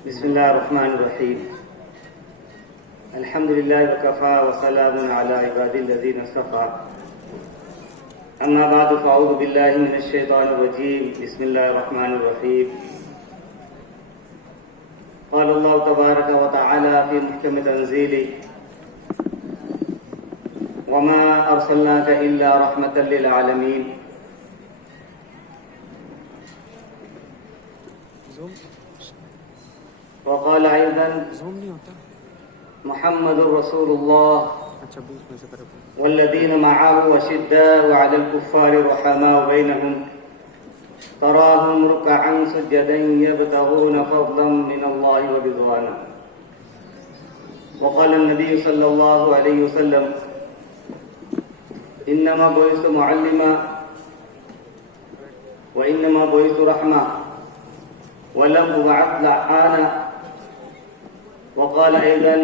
بسم الله الرحمن الرحيم. الحمد لله وكفى وسلام على عباد الذين اصطفى. أما بعد فأعوذ بالله من الشيطان الرجيم. بسم الله الرحمن الرحيم. قال الله تبارك وتعالى في محكم تنزيله: وما أرسلناك إلا رحمة للعالمين. وقال أيضا: محمد رسول الله والذين معه أشداء على الكفار رحماء بينهم تراهم ركعا سجدا يبتغون فضلا من الله ورضوانا. وقال النبي صلى الله عليه وسلم: إنما بعثت معلما وإنما بعثت رحمة ولم أبعث لعانا. وقال أيضا: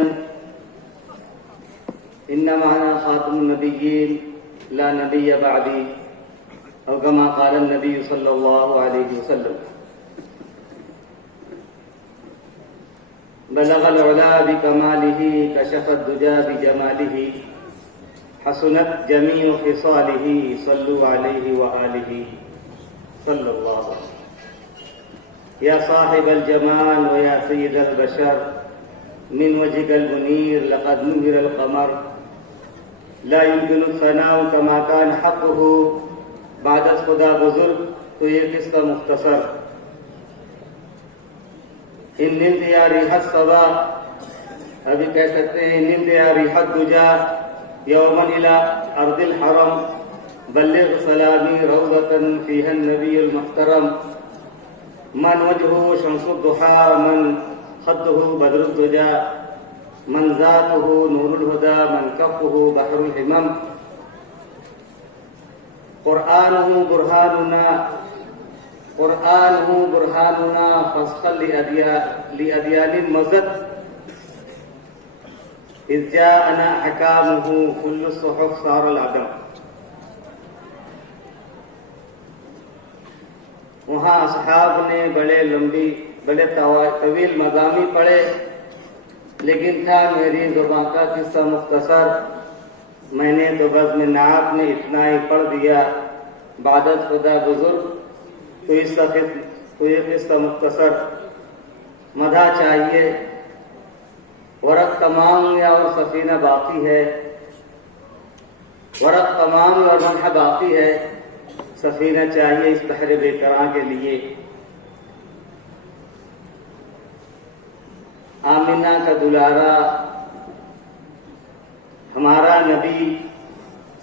إنما أنا خاتم النبيين لا نبي بعدي، أو كما قال النبي صلى الله عليه وسلم. بلغ العلا بكماله كشف الدجى بجماله حسنت جميع خصاله صلوا عليه وآله صلى الله عليه وسلم. يا صاحب الجمال ويا سيد البشر من وجهك المنير لقد نهر القمر لا يمكن الثناء كما كان حقه بعد خدا بزرگ. تو یہ قصہ مختصر. ان نمت یا ریحت صبا، ابھی کہہ سکتے ہیں نمت یا ریحت دجا یومن الى ارض الحرم بلغ سلامی روضة فیہا النبی المحترم من وجهه شمس الضحى من خده بدر الدجى من ذاته نور الهدى من كفه بحر الحمم. قرآنه برهاننا فاسخا لأديان مزد إذ جاءنا أحكامه كل الصحف صار العدم. وہاں اصحاب نے بڑے طویل مضامین پڑھے، لیکن تھا میری زبان کا قصہ مختصر. میں نے تو بزم نعت میں اتنا ہی پڑھ دیا. بعدت خدا بزرگ تو یہ قصہ مختصر. مدح چاہیے، ورق تمام یا اور سفینہ باقی ہے. ورق تمام اور مدح باقی ہے. سفینہ چاہیے اس بحر بے قرار کے لیے. آمینہ کا دلارا ہمارا نبی،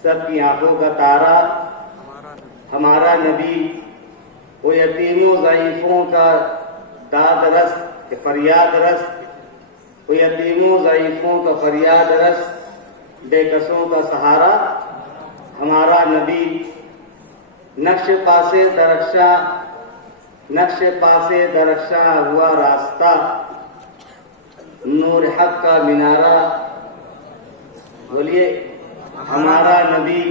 سب کی آنکھوں کا تارا ہمارا نبی، وہ یتیموں ضعیفوں کا داد رس کہ فریاد رس، وہ یتیموں ضعیفوں کا فریاد رس، بے کسوں کا سہارا ہمارا نبی. نقش پاسے درخشاں ہوا راستہ، نور حق کا مینارہ. بولیے ہمارا نبی.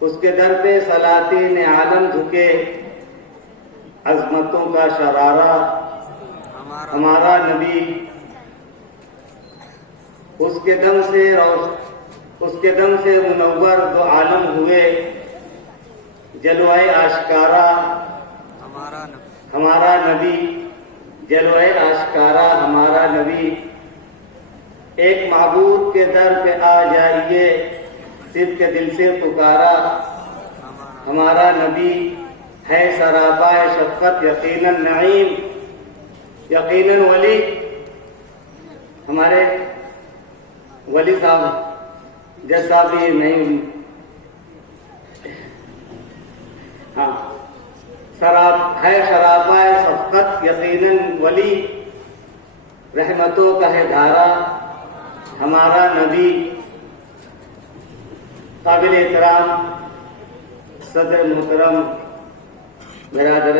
اس کے در پہ سلاطین عالم جھکے، عظمتوں کا شرارہ ہمارا نبی. اس کے دم سے منور دو عالم ہوئے، جلوائے آشکارا ہمارا نبی. جلوائے آشکارا ہمارا نبی. ایک معبود کے در پہ آ جائیے، صرف کے دل سے پکارا ہمارا نبی. ہے سراپا شفقت یقیناً نعیم، یقیناً ولی. ہمارے ولی صاحب جیسا بھی نہیں، ہاں ہے شرابہ شفقت یقیناً ولی. رحمتوں کا ہے دھارا ہمارا نبی. قابل احترام صدر محترم برادر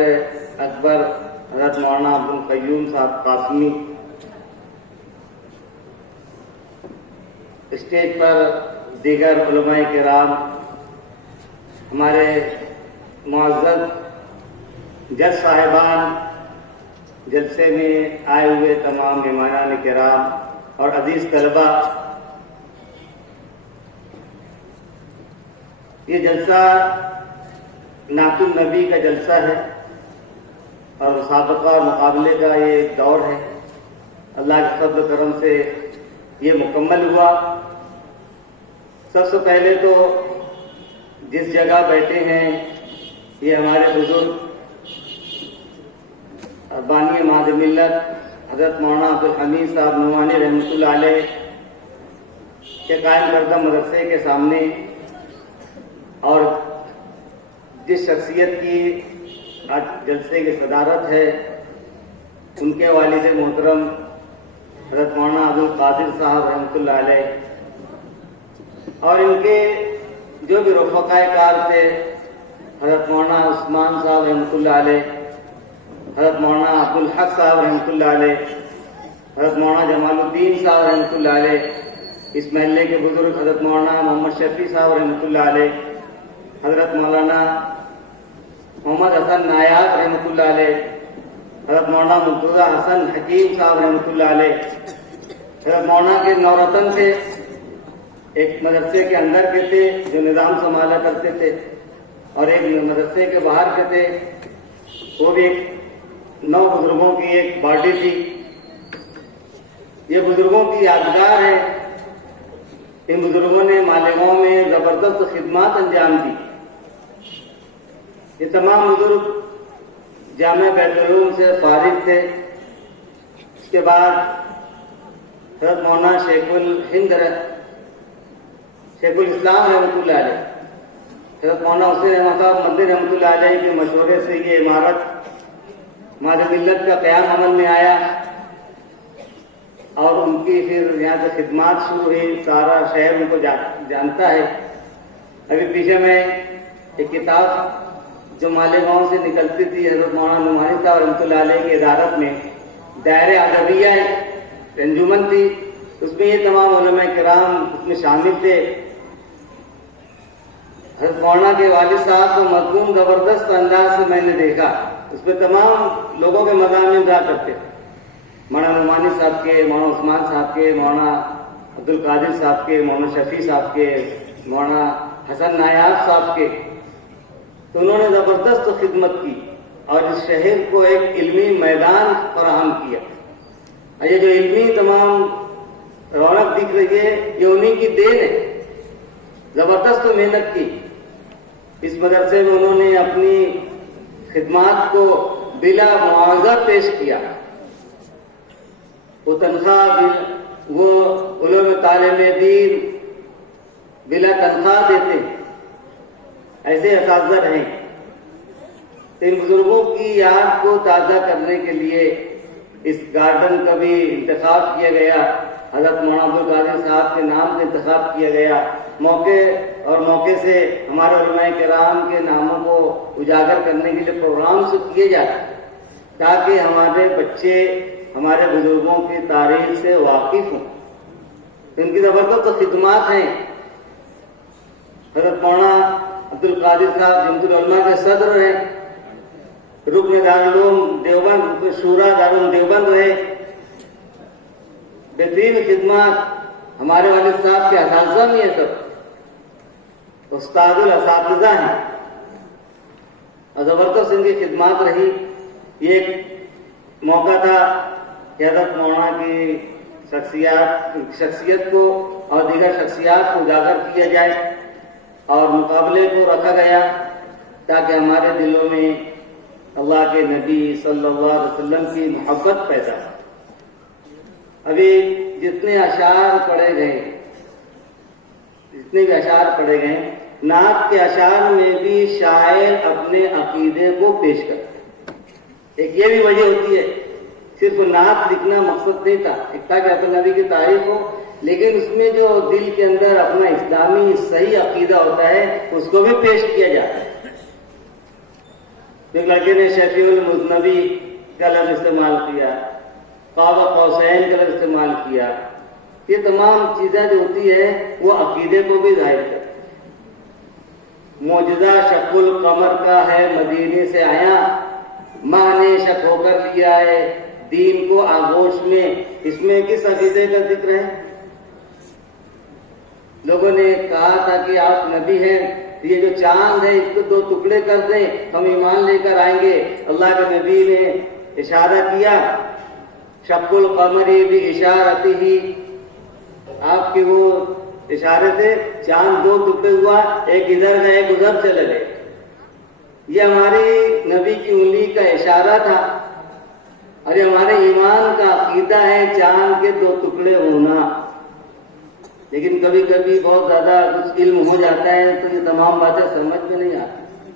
اکبر حضرت مولانا عبدالقیوم صاحب قاسمی، اسٹیج پر دیگر علماء کرام، ہمارے معزز جج صاحبان، جلسے میں آئے ہوئے تمام مہمانان کرام اور عزیز طلبہ، یہ جلسہ نعت النبی کا جلسہ ہے اور مسابقہ اور مقابلے کا یہ ایک دور ہے۔ اللہ کے فضل و کرم سے یہ مکمل ہوا۔ سب سے پہلے تو جس جگہ بیٹھے ہیں یہ ہمارے بزرگ بانی ماذ ملت حضرت مولانا عبدالحمید صاحب نعمانی رحمۃ اللہ علیہ کے قائم کردہ مدرسے کے سامنے، اور جس شخصیت کی آج جلسے کی صدارت ہے ان کے والد محترم حضرت مولانا عبدالقادر صاحب رحمۃ اللہ علیہ، اور ان کے جو بھی رفقائے کار تھے، حضرت مولانا عثمان صاحب رحمۃ اللہ علیہ، حضرت مولانا عبدالحق صاحب رحمۃ اللہ علیہ، حضرت مولانا جمال الدین صاحب رحمۃ اللہ علیہ، اس محلے کے بزرگ حضرت مولانا محمد شفیع صاحب رحمۃ اللہ علیہ، حضرت مولانا محمد حسن نایاب رحمۃ اللہ علیہ، حضرت مولانا مرتضیٰ حسن حکیم صاحب رحمۃ اللہ علیہ، حضرت مولانا کے نورتن تھے، ایک مدرسے کے اندر کے تھے جو نظام سنبھالا کرتے تھے، اور ایک مدرسے کے باہر کے تھے، وہ بھی ایک 9 بزرگوں کی ایک باڈی تھی۔ یہ بزرگوں کی یادگار ہے۔ ان بزرگوں نے مالیگاؤں میں زبردست خدمات انجام دی۔ یہ تمام بزرگ جامعہ بیت العلوم سے فارغ تھے۔ اس کے بعد حضرت مولانا شیخ الاسلام رحمۃ اللہ علیہ، حضرت مولانا حسین احمد صاحب مدنی رحمۃ اللہ علیہ کے مشورے سے یہ عمارت ماذ ملت کا قیام عمل میں آیا، اور ان کی پھر یہاں سے خدمات شروع ہوئی۔ سارا شہر ان کو جانتا ہے۔ ابھی پیچھے میں ایک کتاب جو مالیگاؤں سے نکلتی تھی حضرت مولانا نعمانی صاحب رحمۃ اللہ علیہ کی ادارت میں، دائرہ ادبیہ انجمن تھی، اس میں یہ تمام علماء کرام اس میں شامل تھے۔ حضرت مولانا کے والد صاحب کو مضمون زبردست انداز سے میں نے دیکھا، اس میں تمام لوگوں کے مضامین رہا کرتے تھے، مولانا نعمانی صاحب کے، مولانا عثمان صاحب کے، مولانا عبدالقادر صاحب کے، مولانا شفیع صاحب کے، مولانا حسن نایاب صاحب کے۔ تو انہوں نے زبردست خدمت کی اور اس شہر کو ایک علمی میدان فراہم کیا۔ یہ جو علمی تمام رونق دکھ رہی ہے یہ انہی کی دین ہے۔ زبردست محنت کی۔ اس مدرسے میں انہوں نے اپنی خدمات کو بلا معاوضہ پیش کیا۔ وہ تنخواہ، وہ علوم طالب دین بلا تنخواہ دیتے، ایسے اساتذہ رہیں۔ ان بزرگوں کی یاد کو تازہ کرنے کے لیے اس گارڈن کا بھی انتخاب کیا گیا، حضرت مولانا عبدالقادر صاحب کے نام سے انتخاب کیا گیا۔ موقع سے ہمارے علماء کرام کے ناموں کو اجاگر کرنے کے لیے پروگرام سے کیے جاتے تاکہ ہمارے بچے ہمارے بزرگوں کی تاریخ سے واقف ہوں۔ ان کی زبردست خدمات ہیں۔ حضرت مولانا عبدالقادر صاحب جمعیت العلماء کے صدر ہیں، رکن دارالعلوم دیوبند، شورا دارالعلوم دیوبند رہے۔ بہترین خدمات ہمارے والد صاحب کے اساتذہ میں ہیں، سب استاد الاساتذہ ہیں، اور زبردست ان کی خدمات رہی۔ یہ ایک موقع تھا کہ حضرت مولانا کی شخصیت کو اور دیگر شخصیات کو اجاگر کیا جائے، اور مقابلے کو رکھا گیا تاکہ ہمارے دلوں میں اللہ کے نبی صلی اللہ علیہ وسلم کی محبت پیدا ہو۔ ابھی جتنے اشعار پڑھے گئے، نعت کے اشعار میں بھی شاعر اپنے عقیدے کو پیش کرتے ہیں۔ ایک یہ بھی وجہ ہوتی ہے، صرف نعت لکھنا مقصد نہیں تھا، ایک تھا کہ اپنے نبی کی تعریف ہو، لیکن اس میں جو دل کے اندر اپنا اسلامی صحیح عقیدہ ہوتا ہے اس کو بھی پیش کیا جاتا ہے۔ ایک لڑکے نے شفیع المذنبی کا لفظ استعمال کیا، قاب قوسین کا لفظ استعمال کیا۔ یہ تمام چیزیں جو ہوتی ہے وہ عقیدے کو بھی ظاہر کرتی ہے۔ معجزہ شق القمر کا ہے مدینے سے آیا، ماں نے شک ہو کر لیا ہے دین کو آغوش میں. اس میں کس عقیدے کا ذکر ہے؟ لوگوں نے کہا تھا کہ آپ نبی ہیں، یہ جو چاند ہے اس کو 2 ٹکڑے کر دیں، ہم ایمان لے کر آئیں گے. اللہ کے نبی نے اشارہ کیا، شق القمر باشارتہ، آپ کے وہ اشارے سے چاند 2 ٹکڑے ہوا، ایک ادھر گئے ایک ادھر چلے گئے. یہ ہماری نبی کی انگلی کا اشارہ تھا، اور یہ ہمارے ایمان کا عقیدہ ہے چاند کے 2 ٹکڑے ہونا. لیکن کبھی کبھی بہت زیادہ کچھ علم ہو جاتا ہے تو یہ تمام باتیں سمجھ میں نہیں آتی.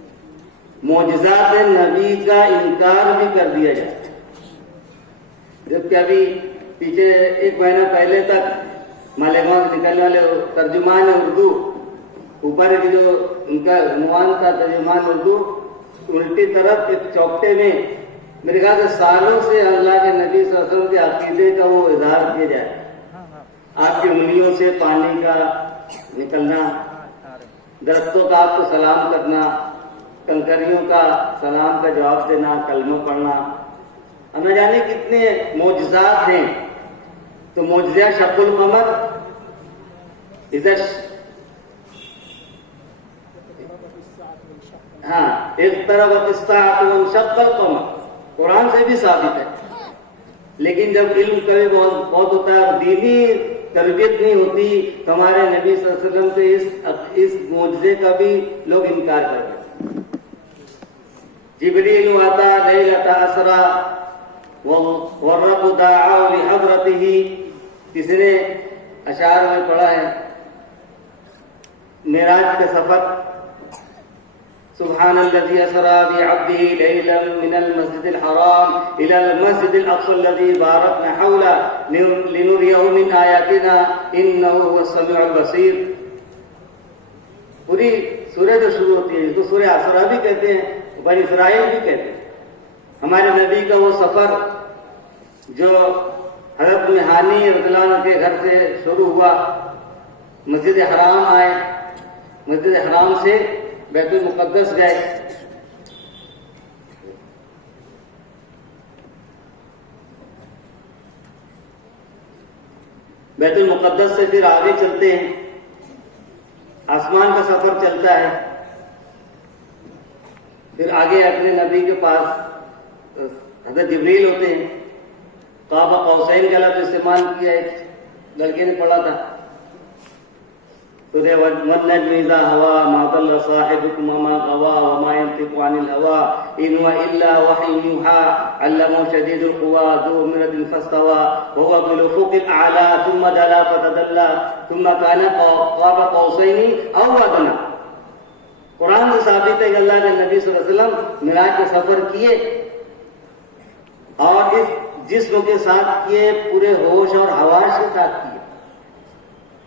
معجزات نبی کا انکار بھی کر دیا جاتا ہے. جبکہ ابھی پیچھے 1 مہینہ پہلے تک مالیگاؤں سے نکلنے والے ترجمان اردو، اوپر کی جو ان کا عنوان تھا ترجمان اردو، الٹی طرف ایک چوکٹے میں میرے خیال سے سالوں سے اللہ کے نبی صلی اللہ علیہ وسلم کے عقیدے کا وہ اظہار کیا جائے. آپ کی انگلیوں سے پانی کا نکلنا، درختوں کا آپ کو سلام کرنا، کنکریوں کا سلام کا جواب دینا، کلمہ پڑھنا، اور نہ جانے کتنے معجزات ہیں. تو معجزہ شق القمر، اقتربت الساعة وانشق القمر، قرآن سے بھی ثابت ہے. لیکن جب علم کبھی بہت ہوتا ہے، دینی تربیت نہیں ہوتی، تو ہمارے نبی صلی اللہ علیہ وسلم سے اس معجزے کا بھی لوگ انکار کرتے ہیں. جبریل آتا لیلۃ اسرا والرب دعا لحضرتہ، کسی نے اشعار میں پڑھا ہے معراج کا سفر، سبحان الذي اسرى بعبده ليلا من المسجد الحرام الى المسجد الاقصى الذي باركنا حوله لنريه من آياتنا انه هو السميع البصير. پوری سورہ جو شروع ہوتی ہے اس کو سورہ اسرا بھی کہتے ہیں، بنی اسرائیل بھی کہتے ہیں. ہمارے نبی کا وہ سفر جو حضرت مہانی رضی اللہ عنہ کے گھر سے شروع ہوا، مسجد حرام آئے، مسجد حرام سے بیت المقدس گئے، بیت المقدس سے پھر آگے چلتے ہیں، آسمان کا سفر چلتا ہے. پھر آگے اپنے نبی کے پاس حضرت جبریل ہوتے ہیں. قاب قوسین کا لفظ استعمال کیا، ایک لڑکے نے پڑھا تھا سورہ والنجم اذا هوى ما ضل صاحبكم وما غوى وما ينطق عن الهوى ان هو الا وحي يوحى علمه شديد القوى ذو مرة فاستوى وهو بالافق الاعلى ثم دنا فتدلى ثم كان قاب قوسين او ادنى. قرآن سے ثابت ہے کہ اللہ کے نبی صلی اللہ علیہ وسلم معراج کا سفر کیے اور اس جسم کے ساتھ کیے، پورے ہوش اور حواس کے ساتھ کیے.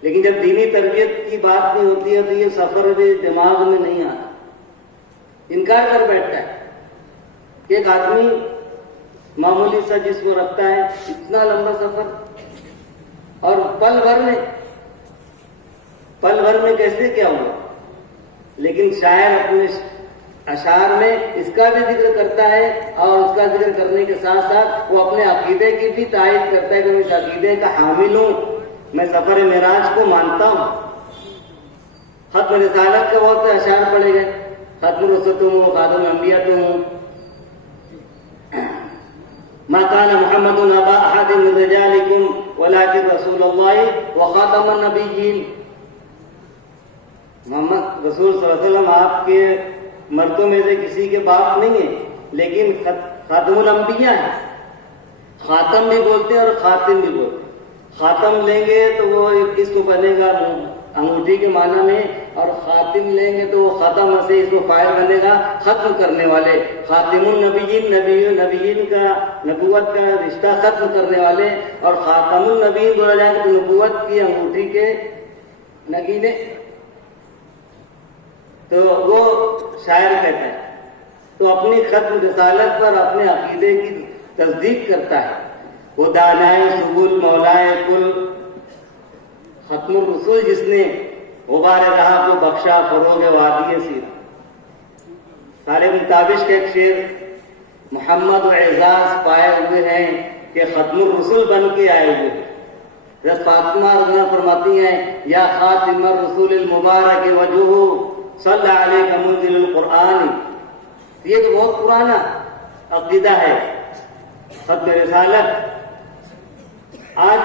لیکن جب دینی تربیت کی بات نہیں ہوتی ہے تو یہ سفر بھی دماغ میں نہیں آتا، انکار کر بیٹھتا ہے. ایک آدمی معمولی سا جسم رکھتا ہے، اتنا لمبا سفر، اور پل بھر میں کیسے کیا ہوا. لیکن شاعر اپنے اشعار میں اس کا بھی ذکر کرتا ہے، اور اس کا ذکر کرنے کے ساتھ ساتھ وہ اپنے عقیدے کی بھی تائید کرتا ہے کہ میں اس عقیدے کا حامل ہوں، میں سفر معراج کو مانتا ہوں. ختم رسالت کے بہت سے اشعار پڑے گئے، ختم رسل تم ہوں، خاتم الانبیاء تم ہوں. ما كان محمد ابا احد من رجالكم ولكن رسول الله وخاتم النبيين. محمد رسول صلی اللہ علیہ وسلم آپ کے مردوں میں سے کسی کے باپ نہیں ہیں، لیکن خاتم الانبیاء ہیں. خاتم بھی بولتے ہیں اور خاتم بھی بولتے ہیں. خاتم لیں گے تو وہ کس کو بنے گا؟ انگوٹھی کے معنی میں، اور خاتم لیں گے تو وہ ختم سے اس کو فائل بنے گا ختم کرنے والے. خاتم النبیین، نبیین کا نبوت کا رشتہ ختم کرنے والے، اور خاتم النبیین بولا جائے تو نبوت کی انگوٹھی کے نگینے. تو وہ شاعر کہتا ہے، تو اپنی ختم رسالت پر اپنے عقیدے کی تصدیق کرتا ہے. وہ دانائے سبل مولائے کل، ختم الرسول جس نے غبار راہ کو بخشا فروغ وادی سیر. سارے متابش کا ایک شعر محمد و اعزاز پائے ہوئے ہیں کہ ختم الرسل بن کے آئے ہوئے ہیں۔ حضرت فاطمہ رضی اللہ فرماتی ہیں یا خاتم الرسول المبارک وجوہ صلی علیہ منزل القرآن۔ یہ تو بہت پرانا عقیدہ ہے ختم رسالت۔ آج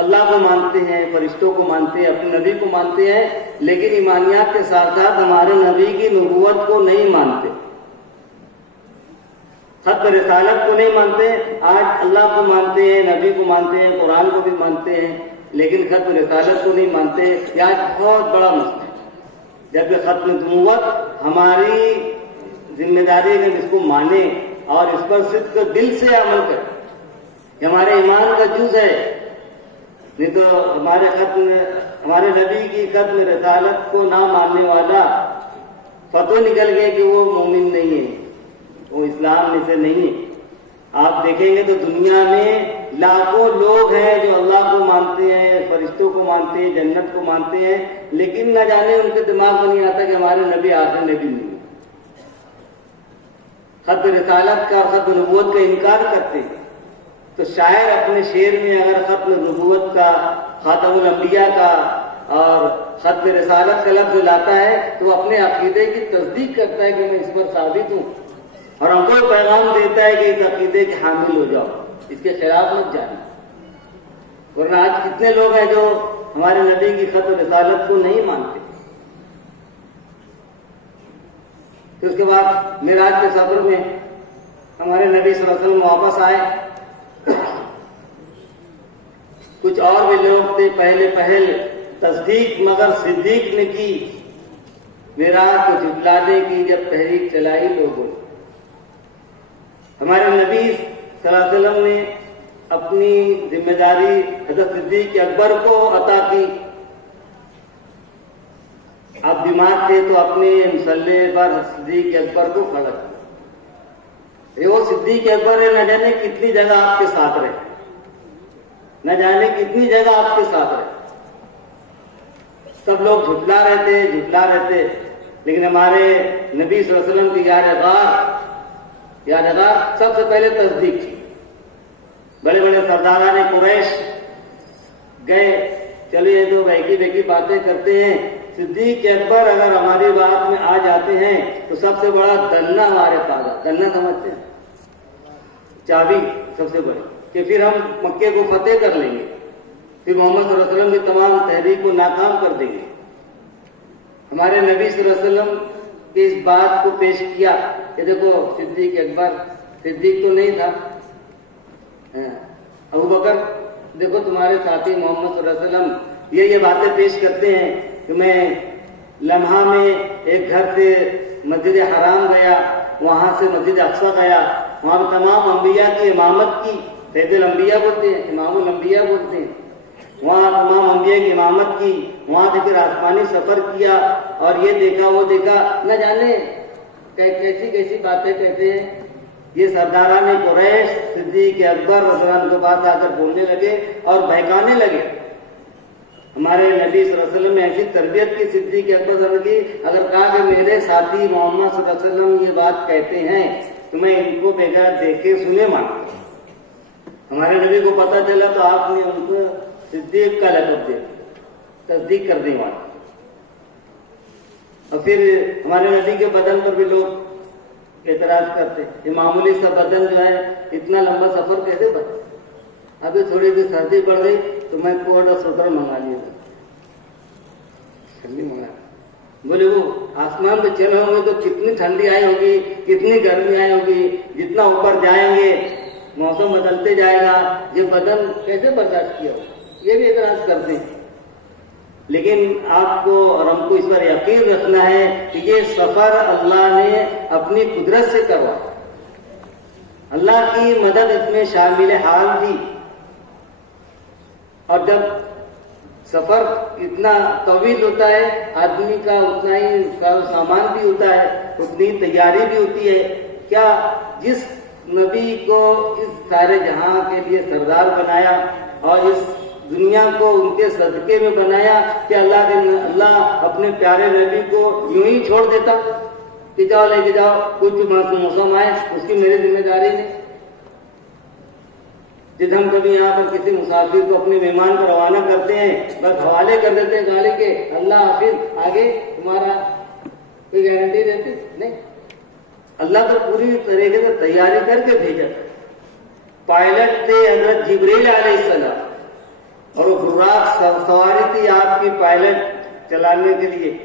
اللہ کو مانتے ہیں، فرشتوں کو مانتے ہیں، اپنے نبی کو مانتے ہیں، لیکن ایمانیات کے ساتھ ساتھ ہمارے نبی کی نبوت کو نہیں مانتے، ختم رسالت کو نہیں مانتے۔ آج اللہ کو مانتے ہیں، نبی کو مانتے ہیں، قرآن کو بھی مانتے ہیں، لیکن ختم رسالت کو نہیں مانتے۔ یہ آج بہت بڑا مسئلہ ہے، جبکہ ختم نبوت ہماری ذمہ داری ہے کہ ہم اس کو مانیں اور اس پر صدق دل سے عمل کریں۔ یہ ہمارے ایمان کا جز ہے، نہیں تو ہمارے نبی کی ختم رسالت کو نہ ماننے والا فتوی نکل گئے کہ وہ مومن نہیں ہے، وہ اسلام میں سے نہیں ہے۔ آپ دیکھیں گے تو دنیا میں لاکھوں لوگ ہیں جو اللہ کو مانتے ہیں، فرشتوں کو مانتے ہیں، جنت کو مانتے ہیں، لیکن نہ جانے ان کے دماغ میں نہیں آتا کہ ہمارے نبی آخر نبی نہیں ہے، ختم رسالت کا اور ختم نبوت کا انکار کرتے ہیں۔ تو شاعر اپنے شعر میں اگر ختم نبوت کا، خاتم الانبیاء کا اور ختم رسالت کا لفظ لاتا ہے تو اپنے عقیدے کی تصدیق کرتا ہے کہ میں اس پر ثابت ہوں، اور ہم کو پیغام دیتا ہے کہ اس عقیدے کے حامل ہو جاؤ، اس کے خلاف مت جانا۔ ورنہ آج کتنے لوگ ہیں جو ہمارے نبی کی ختم رسالت کو نہیں مانتے۔ تو اس کے بعد معراج کے سفر میں ہمارے نبی صلی اللہ علیہ وسلم واپس آئے۔ کچھ اور بھی لوگ تھے پہل تصدیق مگر صدیق نے کی، معراج کو جھٹلانے کی جب تحریک چلائی لوگوں۔ ہمارے نبی صلی اللہ علیہ وسلم نے اپنی ذمہ داری حضرت صدیق اکبر کو عطا کی۔ آپ بیمار تھے تو اپنے مسلح پر صدیق اکبر کو کھڑا کیا۔ وہ صدیق اکبر ہے، نہ جانے کتنی جگہ آپ کے ساتھ رہے، نہ جانے کتنی جگہ آپ کے ساتھ رہے۔ سب لوگ جھٹلا رہے تھے، لیکن ہمارے نبی صلی اللہ علیہ وسلم کی یادگار سب سے پہلے تصدیق کی۔ بڑے بڑے سرداران قریش گئے، چلو یہ تو بہکی باتیں کرتے ہیں، صدیق اکبر اگر ہماری بات میں آ جاتے ہیں تو سب سے بڑا دنا ہمارے پاس ہے۔ دنا سمجھتے ہیں؟ چابی سب سے بڑی، کہ پھر ہم مکے کو فتح کر لیں گے، پھر محمد صلی اللہ علیہ وسلم کی تمام تحریک کو ناکام کر دیں گے۔ ہمارے نبی صلی اللہ علیہ وسلم کی اس بات کو پیش کیا کہ دیکھو صدیق اکبر، صدیق تو نہیں تھا، ابو بکر دیکھو تمہارے ساتھی محمد صلی اللہ علیہ وسلم یہ باتیں پیش کرتے ہیں کہ میں لمحہ میں ایک گھر سے مسجد حرام گیا، وہاں سے مسجد اقصی گیا، وہاں پہ تمام انبیاء کی امامت کی، سید الانبیاء بولتے ہیں، امام الانبیاء بولتے ہیں، وہاں تمام انبیاء کی امامت کی، وہاں سے پھر آسمانی سفر کیا اور یہ دیکھا وہ دیکھا، نہ جانے کیسی باتیں کہتے ہیں۔ یہ سرداران قریش صدیق اکبر رضی اللہ عنہ کے پاس آ کر بولنے لگے اور بہکانے لگے۔ ہمارے نبی صلی اللہ علیہ وسلم نے ایسی تربیت کی صدیق اکبر کی، اگر کہا کہ میرے ساتھی محمد صلی اللہ علیہ وسلم یہ بات کہتے ہیں تو میں ان کو بغیر دیکھے سنے مانتا ہوں۔ ہمارے نبی کو پتہ چلا تو آپ نے ان کو صدیق کا لقب دیا، تصدیق کرنے والا۔ اور پھر ہمارے نبی کے بدن پر بھی لوگ اعتراض کرتے، یہ معمولی سا بدن جو ہے اتنا لمبا سفر کیسے بتا؟ ابھی تھوڑی سی سردی پڑ گئی تو میں کوٹ اور سوٹر منگا لیا، ٹھنڈی منگا، بولے وہ آسمان پہ چلے ہوں گے تو کتنی ٹھنڈی آئی ہوگی، کتنی گرمی آئی ہوگی، جتنا اوپر جائیں گے موسم بدلتے جائے گا، یہ بدن کیسے برداشت کیا ہو؟ یہ بھی اعتراض کرتے ہیں۔ لیکن آپ کو اور ہم کو اس پر یقین رکھنا ہے کہ یہ سفر اللہ نے اپنی قدرت سے کروا، اللہ کی مدد اس میں شامل حال تھی۔ اور جب سفر اتنا طویل ہوتا ہے، آدمی کا اتنا ہی سامان بھی ہوتا ہے، اتنی تیاری بھی ہوتی ہے۔ کیا جس نبی کو اس سارے جہاں کے لیے سردار بنایا اور اس دنیا کو ان کے صدقے میں بنایا، کہ اللہ اپنے پیارے نبی کو یوں ہی چھوڑ دیتا؟ کہ جاؤ لے کے جاؤ، کچھ موسم آئے اس کی میری ذمہ داری نہیں۔ جب ہم کبھی یہاں پر کسی مسافر کو اپنے مہمان کو روانہ کرتے ہیں بس حوالے کر دیتے ہیں گاڑی کے، اللہ حافظ، آگے تمہارا کوئی گارنٹی دیتی نہیں۔ اللہ تو پوری طریقے سے تیاری کر کے بھیجا تھا۔ پائلٹ تھے حضرت جبریل علیہ السلام، اور وہ براق سواری تھی آپ کی پائلٹ چلانے کے لیے،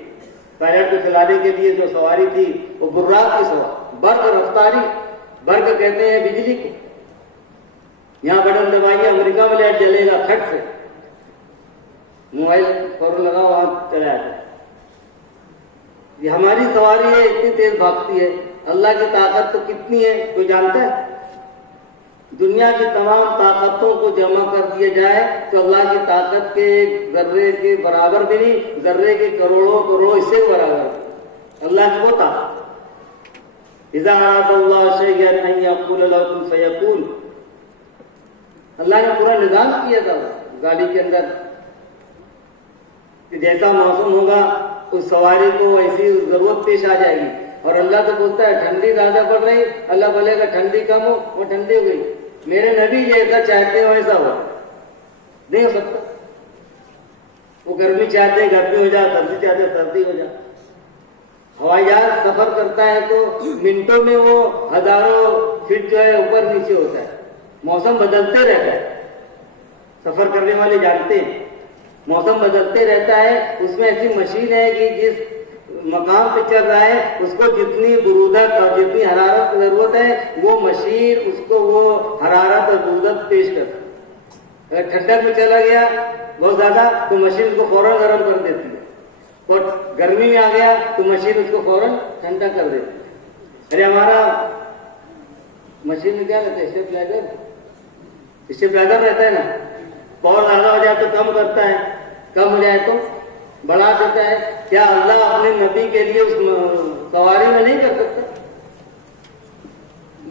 پائلٹ کو چلانے کے لیے جو سواری تھی وہ براق کی سواری، برق رفتاری، برق کہتے ہیں بجلی کو۔ یہاں بٹن دبائیے امریکہ میں لائٹ جلے گا کھٹ سے، موبائل فوراً لگاؤ وہاں چلا جاتا ہے۔ یہ ہماری سواری ہے، اتنی تیز بھاگتی ہے، اللہ کی طاقت تو کتنی ہے کوئی جانتا ہے؟ دنیا کی تمام طاقتوں کو جمع کر دیا جائے تو اللہ کی طاقت کے ذرے کے برابر بھی نہیں، ذرے کے کروڑوں کروڑوں اس سے برابر اللہ کی وہ طاقت۔ اذا اراد اللہ شیئا ان یقول له کن فیکون، اللہ نے پورا نظام کیا تھا گاڑی کے اندر کہ جیسا موسم ہوگا اس سواری کو ایسی ضرورت پیش آ جائے گی۔ اور اللہ تو بولتا ہے ٹھنڈی زیادہ پڑ رہی، اللہ بولے گا ٹھنڈی کم ہو، وہ ٹھنڈی ہو گئی۔ میرے نبی جیسا چاہتے ہو ایسا ہوا، نہیں ہو سکتا۔ وہ گرمی چاہتے ہیں گرمی ہو جائے، سردی چاہتے ہیں سردی ہو جائے۔ ہوائی جہاز سفر کرتا ہے تو منٹوں میں وہ ہزاروں فٹ جو ہے اوپر نیچے ہوتا ہے، موسم بدلتے رہتا ہے۔ سفر کرنے والے جانتے ہیں موسم بدلتے رہتا ہے، اس میں ایسی مشین ہے کہ جس مقام پہ چل رہا ہے اس کو جتنی برودت اور جتنی حرارت کی ضرورت ہے وہ مشین اس کو وہ حرارت اور برودت پیش کرتی ہے۔ اگر ٹھنڈک میں چلا گیا بہت زیادہ تو مشین کو فوراً گرم کر دیتی ہے، اور گرمی میں آ گیا تو مشین اس کو فوراً ٹھنڈا کر دیتی ہے۔ ارے ہمارا مشین میں کیا رہتا ہے؟ اسٹیبلائزر رہتا ہے نا، پاور زیادہ ہو جائے تو کم کرتا ہے، کم ہو جائے تو بڑھا دیتا ہے۔ کیا اللہ اپنے نبی کے لیے اس سواری میں نہیں کر سکتا؟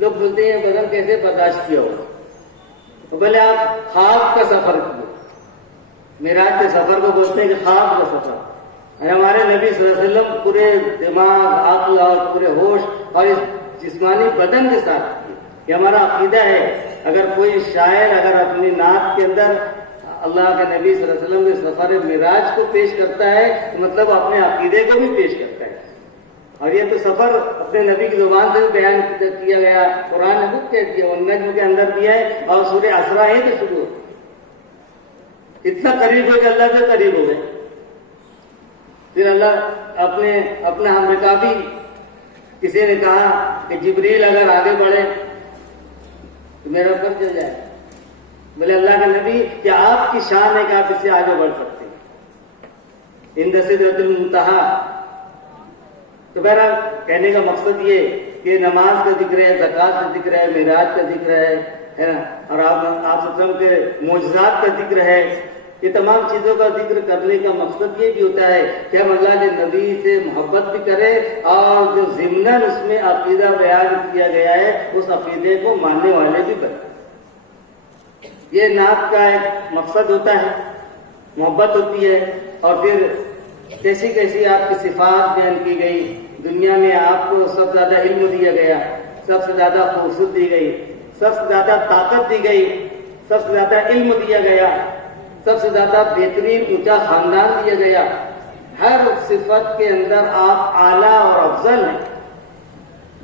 لوگ بولتے ہیں بدن کیسے برداشت کیا ہوگا؟ بھلے آپ خواب کا سفر کیے، معراج کے سفر کو بولتے ہیں کہ خواب کا سفر۔ ہمارے نبی صلی اللہ علیہ وسلم پورے دماغ، عقل اور پورے ہوش اور اس جسمانی بدن کے ساتھ کیے۔ یہ ہمارا عقیدہ ہے۔ اگر کوئی شاعر اگر اپنی نعت کے اندر اللہ کے نبی صلی اللہ علیہ وسلم کے سفر معراج کو پیش کرتا ہے تو مطلب اپنے عقیدے کو بھی پیش کرتا ہے۔ اور یہ تو سفر اپنے نبی کی زبان سے بھی بیان کیا گیا، قرآن نے خود کہہ دیا، النجم کے اندر دیا ہے، اور سورہ اسراء ہے کہ شروع اتنا قریب ہو کہ اللہ سے قریب ہو گئے۔ پھر اللہ اپنا ہم رکابی، کسی نے کہا کہ جبریل اگر آگے بڑھے تو میرا اوپر چل جائے۔ بولے اللہ کا نبی کیا آپ کی شان ہے کہ آپ اس سے آگے بڑھ سکتے ہیں؟ عند سدرۃ المنتہا۔ تو بہرحال کہنے کا مقصد یہ کہ نماز کا ذکر ہے، زکوٰۃ کا ذکر ہے، معراج کا ذکر ہے نا، اور آپ وسلم کے معجزات کا ذکر ہے۔ یہ تمام چیزوں کا ذکر کرنے کا مقصد یہ بھی ہوتا ہے کہ ہم اللہ کے نبی سے محبت بھی کریں اور جو ضمناً اس میں عقیدہ بیان کیا گیا ہے اس عقیدے کو ماننے والے بھی بنیں۔ یہ نعت کا ایک مقصد ہوتا ہے، محبت ہوتی ہے، اور پھر کیسی کیسی آپ کی صفات بیان کی گئی۔ دنیا میں آپ کو سب سے زیادہ علم دیا گیا، سب سے زیادہ خوبصورت دی گئی، سب سے زیادہ طاقت دی گئی، سب سے زیادہ علم دیا گیا، سب سے زیادہ بہترین اونچا خاندان دیا گیا۔ ہر صفت کے اندر آپ اعلیٰ اور افضل ہیں،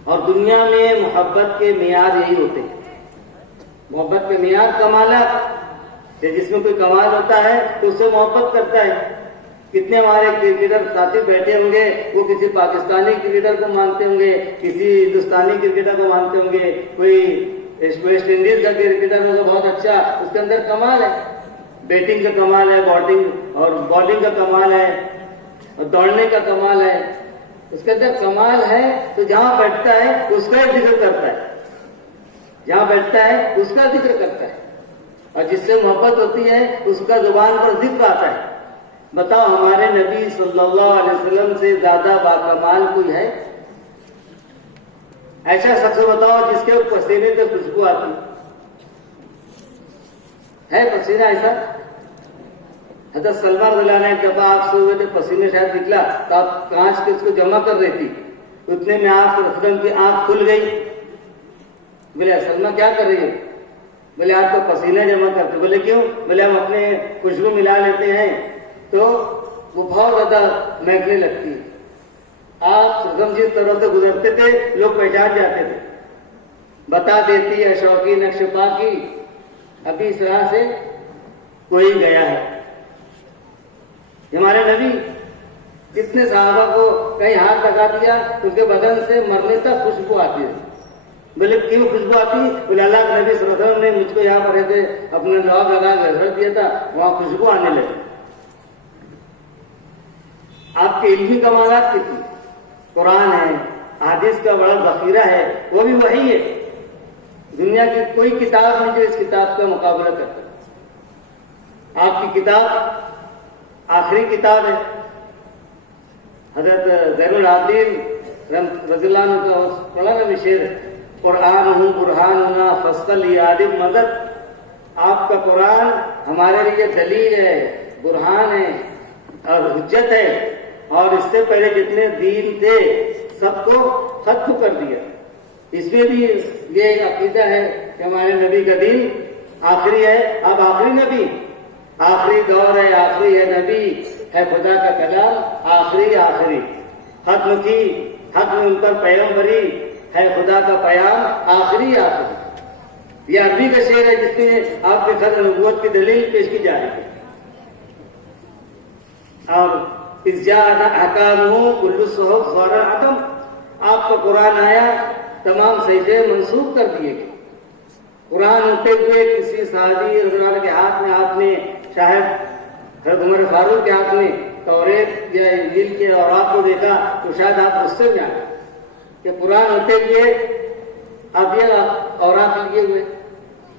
اور دنیا میں محبت کے معیار یہی ہوتے ہیں۔ محبت کے معیار کمالات، جس میں کوئی کمال ہوتا ہے تو اس سے محبت کرتا ہے۔ کتنے ہمارے کرکٹر ساتھی بیٹھے ہوں گے، وہ کسی پاکستانی کرکٹر کو مانتے ہوں گے، کسی ہندوستانی کرکٹر کو مانتے ہوں گے، کوئی ویسٹ انڈیز کا کرکٹر ہوگا بہت اچھا، اس کے اندر کمال ہے، بیٹنگ کا کمال ہے، بالنگ کا کمال ہے، اور دوڑنے کا کمال ہے، اس کے اندر کمال ہے۔ تو جہاں بیٹھتا ہے اس کا ذکر کرتا ہے، جہاں بیٹھتا ہے اس کا ذکر کرتا ہے، اور جس سے محبت ہوتی ہے اس کا زبان پر ذکر آتا ہے۔ بتاؤ ہمارے نبی صلی اللہ علیہ وسلم سے زیادہ باکمال کوئی ہے؟ ایسا شخص بتاؤ جس کے پسینے سے خوشبو آتی ہے پسینہ ایسا؟ حضرت سلمان رضی اللہ عنہ ایک دفعہ آپ سو ہوئے تھے، پسینے شاید نکلا تو آپ کانچ کے اس کو جمع کر رہی تھی، اتنے میں آپ صلی اللہ علیہ وسلم کی آنکھ کھل گئی. بولے سلمہ کیا کر رہی ہے؟ بولے آپ تو پسینہ جمع کرتے. بولے کیوں؟ بولے ہم اپنے خوشبو ملا لیتے ہیں تو وہ بہت زیادہ مہکنے لگتی ہے. آپ صلی اللہ علیہ وسلم جس طرح سے گزرتے تھے لوگ پہچان جاتے تھے. بتا دیتی ہے شوقی نقش پا کی ابھی اس راہ سے کوئی گیا ہے. ہمارے نبی جتنے صحابہ کو کہیں ہاتھ لگا دیا ان کے بدن سے مرنے تک خوشبو آتی ہے. بولے کیوں خوشبو آتی؟ بولے اللہ کے نبی صلی اللہ علیہ وسلم نے مجھ کو یہاں پر ایسے اپنا جواب لگا کے رکھ دیا تھا, وہاں خوشبو آنے لگی. آپ کے علمی کمالات کتنی, قرآن ہے, حدیث کا بڑا ذخیرہ ہے, وہ بھی وہی ہے. دنیا کی کوئی کتاب نہیں جو اس کتاب کا مقابلہ کرتا. آپ کی کتاب آخری کتاب ہے. حضرت زین العابدین رضی اللہ عنہ کا پڑھا نا شعر, قرآن ہوں برہان فصل یادب مدد. آپ کا قرآن ہمارے لیے دلیل ہے, برہان ہے اور حجت ہے, اور اس سے پہلے جتنے دین تھے سب کو ختم کر دیا. اس میں بھی یہ ایک عقیدہ ہے کہ ہمارے نبی کا دین آخری ہے. اب آخری نبی, آخری دور ہے, آخری ہے نبی ہے, خدا کا کلام آخری ختم کی, ختم ان پر پیغمبری ہے, خدا کا پیام آخری. یہ عربی کا شعر ہے جس میں آپ کے ختم نبوت کی دلیل پیش کی جا رہی ہے. اور اس جانا حکام ہوں کلو صحف سورا ختم, آپ کا قرآن آیا تمام صحیفے منسوخ کر دیے گئے. قرآن ہوتے ہوئے کسی صحابی رضی اللہ کے ہاتھ میں آپ نے, شاید حضرت عمر فاروق کے ہاتھ میں توریت یا انجیل کے اوراق کو دیکھا تو شاید آپ اس سے جانے کہ قرآن ہوتے ہوئے اب یہ اوراق لیے ہوئے.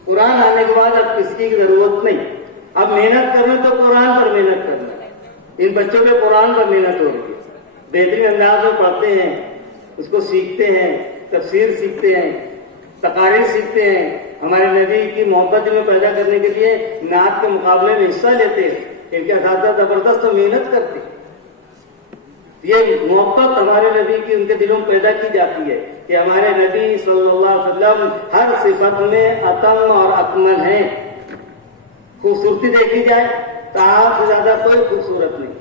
قرآن آنے کے بعد اب کسی کی ضرورت نہیں. اب محنت کرنا تو قرآن پر محنت کرنا. ان بچوں کے قرآن پر محنت ہو رہی ہے, بہترین انداز میں پڑھتے ہیں, اس کو سیکھتے ہیں, تفسیر سیکھتے ہیں, تقاریر سیکھتے ہیں. ہمارے نبی کی محبت میں پیدا کرنے کے لیے نعت کے مقابلے میں حصہ لیتے ہیں. ان کے اساتذہ زبردست محنت کرتے ہیں. یہ محبت ہمارے نبی کی ان کے دلوں میں پیدا کی جاتی ہے کہ ہمارے نبی صلی اللہ علیہ وسلم ہر صفت میں اتم اور اکمل ہیں. خوبصورتی دیکھی جائے تو آپ سے زیادہ کوئی خوبصورت نہیں.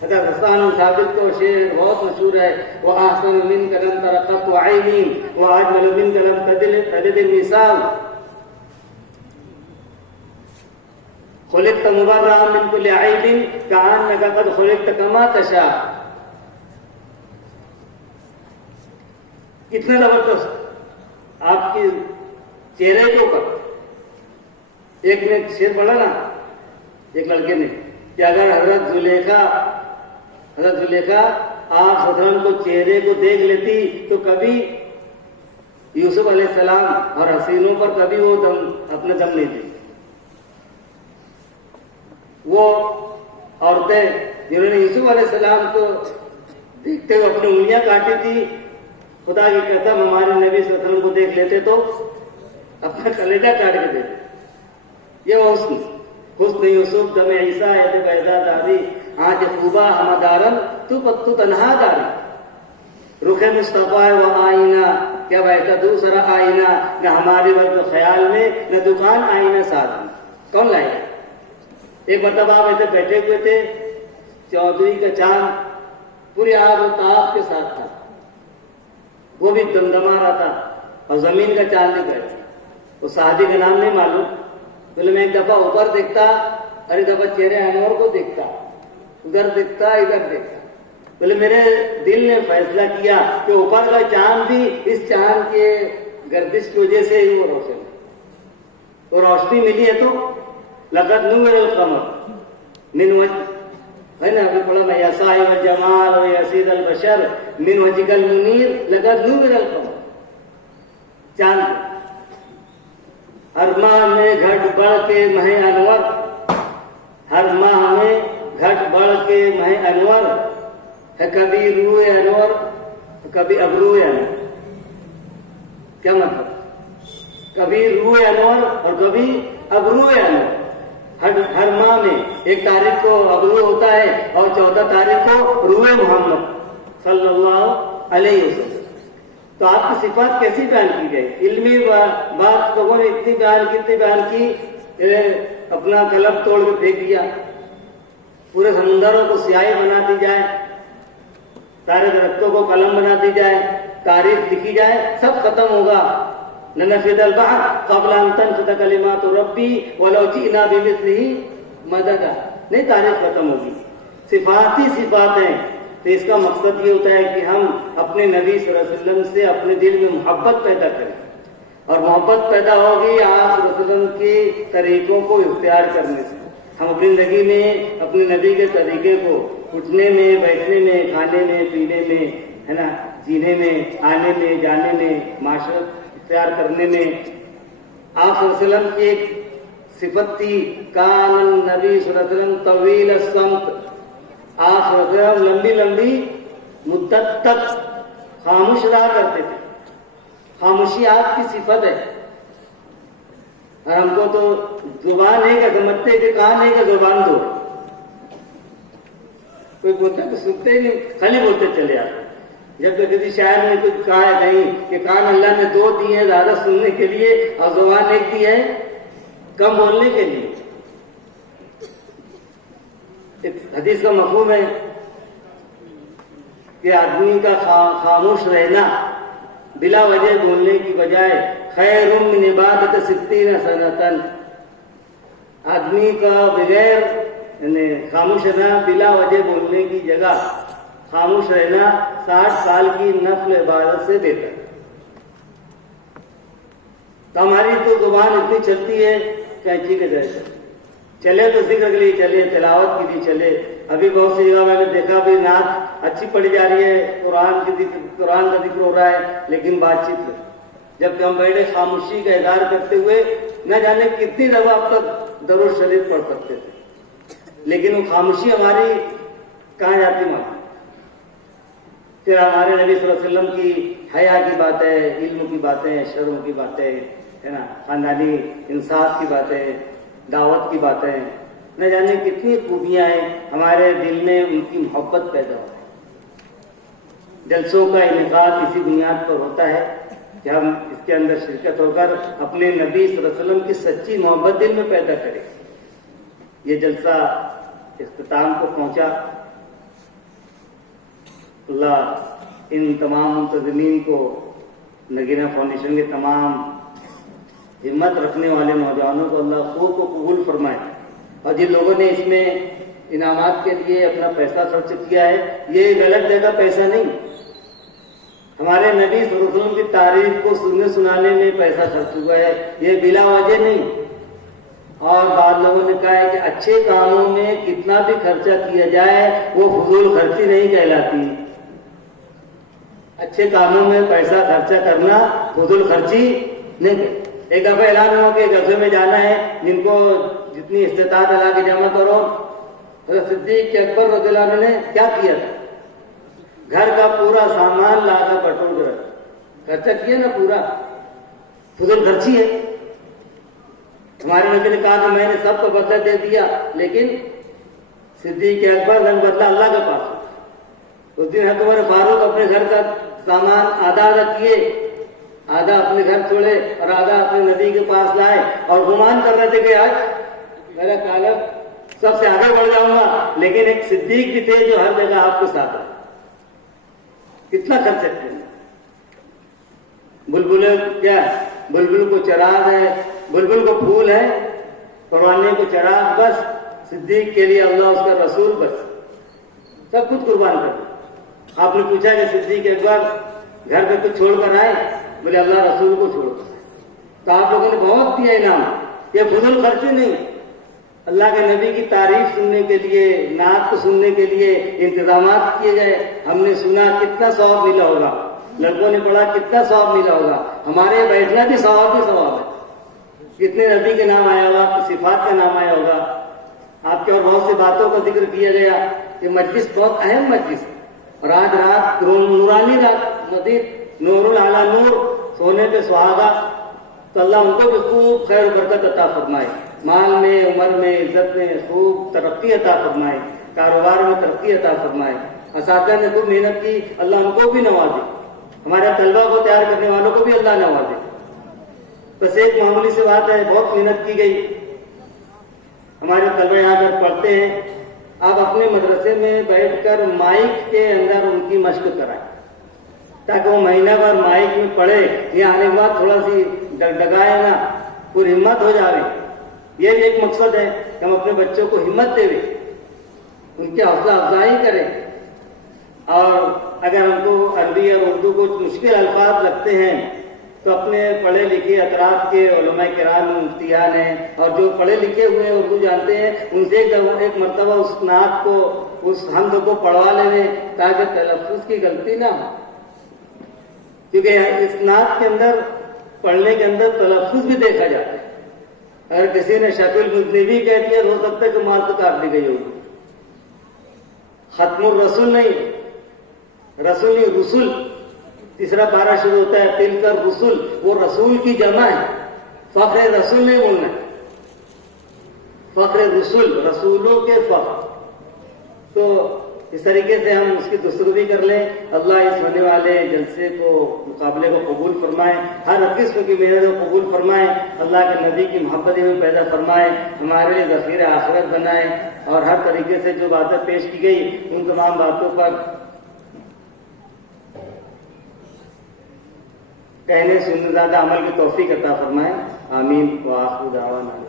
حضرت حسان ثابت کو شعر بہت مشہور ہے, وہ احسن من کلم ترقت عینی و اجمل من کلم تجد النساء خلقت مبرئا من كل عیب کأنک قد خلقت کما تشاء. کتنا زبردست آپ کے چہرے کے اوپر. ایک نے شعر پڑھا نا ایک لڑکے نے کہ اگر حضرت زلیخا آپ صلی اللہ علیہ وسلم کو چہرے کو دیکھ لیتی تو کبھی یوسف علیہ السلام اور حسینوں پر کبھی وہ اپنا دم نہیں دیتی. وہ عورتیں جنہوں نے یوسف علیہ السلام کو دیکھتے ہوئے اپنی انگلیاں کاٹی تھی, خدا کی قسم ہمارے نبی صلی اللہ علیہ وسلم کو دیکھ لیتے تو اپنا کلیجہ کاٹ کے دیتے. یہ وہ حسن یوسف دم عیسیٰ یت بیضا داری آج خوبا ہمدارن تو تنہا داری. رخ مصطفیٰ و آئینہ, کیا ایسا دوسرا آئینہ نہ ہمارے وقت خیال میں, نہ دکان آئینہ ساتھ میں. کون لائے گا؟ ایک مرتبہ آپ ایسے بیٹھے ہوئے تھے, چودھری کا چاند پوری آب و تاب کے ساتھ تھا, وہ بھی دمدما رہا تھا, اور زمین کا چاند بھی بیٹھا. وہ صحابی کا نام نہیں معلوم. بولے میں ایک دفعہ اوپر دیکھتا اور ایک دفعہ چہرے انور کو دیکھتا, ادھر دیکھتا ادھر دیکھتا. بولے میرے دل نے فیصلہ کیا کہ اوپر کا چاند بھی اس چاند کے گردش کی وجہ سے ہی وہ روشن ہے. تو روشنی ملی ہے تو لقد نور القمر من وجه, ہے نا ابھی پڑھا میں, یا صاحب الجمال و یا سید البشر من وجهك المنیر لقد نور القمر. چاند ہر ماہ میں گھٹ بڑھ کے مہ انور, ہر ماہ میں گھٹ بڑھ کے مہ انور ہے, کبھی روئے انور کبھی ابروئے انور. کیا مطلب؟ کبھی روئے انور اور کبھی ابروئے انور. ہر ماہ میں ایک تاریخ کو ابرو ہوتا ہے اور 14 تاریخ کو روئے محمد صلی اللہ علیہ وسلم. تو آپ کی صفات کیسی بیان کی جائے؟ علمی بات لوگوں نے اتنی بیان کی اپنا قلم توڑ کے پھینک دیا. پورے سمندروں کو سیاہی بنا دی جائے, سارے درختوں کو قلم بنا دی جائے, تاریخ لکھی جائے, سب ختم ہوگا. لنفد البحر قبل ان تنفد کلمات ربی ولو جئنا بمثلہ مددا. نہیں, تاریخ ختم ہوگی. صفات ہی صفات ہیں. تو اس کا مقصد یہ ہوتا ہے کہ ہم اپنے نبی صلی اللہ علیہ وسلم سے اپنے دل میں محبت پیدا کریں, اور محبت پیدا ہوگی آپ صلی اللہ علیہ وسلم کے طریقوں کو اختیار کرنے سے. ہم اپنی زندگی میں اپنے نبی کے طریقے کو اٹھنے میں, بیٹھنے میں, کھانے میں, پینے میں, ہے نا, جینے میں, آنے میں, جانے میں, معاشرت اختیار کرنے میں. آپ صلی اللہ علیہ وسلم کی ایک صفت تھی, کان النبی صلی اللہ علیہ وسلم طویل الصمت. آپ صلی اللہ علیہ وسلم لمبی لمبی مدت تک خاموش رہا کرتے تھے. خاموشی آپ کی صفت ہے. اور ہم کو تو زبان ہے کہ سمجھتے کہ کان ہے کہ زبان دو. کوئی بولتا تو سنتے ہی نہیں, خالی بولتے چلے آتے. جب تو کسی شاعر نے کچھ کہا ہے کہیں کہ کان اللہ نے دو دیے ہیں زیادہ سننے کے لیے, اور زبان ایک دی ہے کم بولنے کے لیے. حدیث کا مفہوم ہے کہ آدمی کا خاموش رہنا, بلا وجہ بولنے کی بجائے, خیر من عبادت 60 سنۃ. آدمی کا بغیر خاموش رہنا, بلا وجہ بولنے کی جگہ خاموش رہنا 60 سال کی نفل عبادت سے بہتر. تو ہماری تو زبان اتنی چلتی ہے کینچی کے جیسے, چلے تو ذکر کے لیے چلے, تلاوت کے لیے چلے. ابھی بہت سی جگہ میں نے دیکھا بھی نعت اچھی پڑھی جا رہی ہے, قرآن کا ذکر ہو رہا ہے, لیکن بات چیت ہے. جبکہ ہم بیٹھے خاموشی کا اظہار کرتے ہوئے نہ جانے کتنی دفعہ اب تک درود شریف پڑھ سکتے تھے, لیکن وہ خاموشی ہماری کہاں جاتی وہاں. پھر ہمارے نبی صلی اللہ علیہ وسلم کی حیا کی باتیں, علم کی باتیں, شرم کی باتیں, ہے نا, خاندانی انصاف کی باتیں, دعوت کی باتیں, نہ جانے کتنی خوبیاں ہیں. ہمارے دل میں ان کی محبت پیدا ہو. جلسوں کا انعقاد اسی بنیاد پر ہوتا ہے کہ ہم اس کے اندر شرکت ہو کر اپنے نبی صلی اللہ علیہ وسلم کی سچی محبت دل میں پیدا کریں. یہ جلسہ اختتام کو پہنچا. اللہ ان تمام منتظمین کو, نگینہ فاؤنڈیشن کے تمام ہمت رکھنے والے نوجوانوں کو اللہ خوب کو قبول فرمائے. اور جن لوگوں نے اس میں انعامات کے لیے اپنا پیسہ خرچ کیا ہے, یہ غلط جگہ پیسہ نہیں. ہمارے نبی صلی اللہ علیہ وسلم کی تعریف کو سننے سنانے میں پیسہ خرچ ہوا ہے, یہ بلا وجہ نہیں. اور بعض لوگوں نے کہا ہے کہ اچھے کاموں میں کتنا بھی خرچہ کیا جائے وہ فضول خرچی نہیں کہلاتی. اچھے کاموں میں پیسہ خرچہ کرنا فضول خرچی نہیں. ایک دفعہ اعلان ہوا کہ غزوے میں جانا ہے, جن کو جتنی استطاعت اللہ کی جمع کرو. حضرت صدیق اکبر رضی اللہ عنہ نے کیا کیا تھا, گھر کا پورا سامان لا کر پٹول کر خرچہ کیا نا, پورا فضول خرچی ہے. ہمارے نبی نے کہا کہ میں نے سب کو بدلہ دے دیا, لیکن صدیق اکبر رنگ بدلہ اللہ کے پاس. اس دن حضرت عمر فاروق اپنے گھر کا سامان آدھا کیے, آدھا اپنے گھر چھوڑے اور آدھا اپنے نبی کے پاس لائے, اور گمان کر رہے تھے کہ آج میرا کالب سب سے آگے بڑھ جاؤں گا. لیکن ایک صدیق بھی تھے جو ہر جگہ آپ کے ساتھ ہے. کتنا کر سکتے ہیں. بلبل کیا, بلبل کو چراغ ہے, بلبل کو پھول ہے, پروانے کو چراغ بس, صدیق کے لیے اللہ اس کا رسول بس, سب کچھ قربان کر دیا. آپ نے پوچھا کہ صدیق ایک بار گھر پہ کچھ چھوڑ کر آئے, بولے اللہ رسول کو چھوڑ کر. تو آپ لوگوں نے بہت دیا انعام. یہ فضول خرچی نہیں. اللہ کے نبی کی تعریف سننے کے لیے, نعت کو سننے کے لیے انتظامات کیے گئے. ہم نے سنا کتنا ثواب ملا ہوگا, لڑکوں نے پڑھا کتنا ثواب ملا ہوگا. ہمارے بیٹھنا بھی ثواب ہی ثواب ہے. کتنے نبی کے نام آیا ہوگا, صفات کا نام آیا ہوگا. آپ کے اور بہت سی باتوں کا ذکر کیا گیا. یہ مجلس بہت اہم مجلس ہے, اور آج رات نورانی رات, مزید نور العالی نور, سونے پہ سہاگا. تو اللہ ان کو بھی خوب خیر و برکت عطا فرمائے, مال میں, عمر میں, عزت میں خوب ترقی عطا فرمائے, کاروبار میں ترقی عطا فرمائے. اساتذہ نے خوب محنت کی، اللہ ان کو بھی نوازے، ہمارے طلبہ کو تیار کرنے والوں کو بھی اللہ نوازے۔ بس ایک معمولی سی بات ہے، بہت محنت کی گئی، ہمارے طلبہ یہاں پر پڑھتے ہیں، آپ اپنے مدرسے میں بیٹھ کر مائک کے اندر ان کی مشق کرائیں تاکہ وہ مہینہ بھر مائک میں پڑھے، یہ آنے کے بعد تھوڑا سی ڈگائے نا، پوری ہمت ہو جائے۔ یہ بھی ایک مقصد ہے کہ ہم اپنے بچوں کو ہمت دے، ان کی حوصلہ افزائی کریں، اور اگر ہم کو عربی اور اردو کو مشکل الفاظ لگتے ہیں تو اپنے پڑھے لکھے اطراف کے علماء کرام مفتیان ہیں اور جو پڑھے لکھے ہوئے ہیں اردو جانتے ہیں، ان سے ایک مرتبہ اس نعت کو، اس حمد کو پڑھوا لیں تاکہ تلفظ کی غلطی نہ ہو، کیونکہ اس نعت کے اندر پڑھنے کے اندر تلفظ بھی دیکھا جاتا ہے۔ اگر کسی نے شفیع المذنبی کہہ دیا تو ہو سکتا ہے کہ مار تو کاٹ لی گئی ہوگی۔ ختم الرسول نہیں، رسول نہیں، رسول، تیسرا پارہ شروع ہوتا ہے تلک الرسل، وہ رسول کی جمع ہے، فخر رسول نہیں بولنا ہے، فخر رسول، رسولوں کے فخر۔ تو اس طریقے سے ہم اس کی گفتگو کر لیں۔ اللہ اس ہونے والے جلسے کو، مقابلے کو قبول فرمائے، ہر قسم کی محنت کو قبول فرمائے، اللہ کے نبی کی محبت میں پیدا فرمائے، ہمارے لیے ذخیرہ آخرت بنائے، اور ہر طریقے سے جو باتیں پیش کی گئی ان تمام باتوں پر کہنے سننے زیادہ عمل کی توفیق عطا فرمائے۔ آمین وآخر دعوانا۔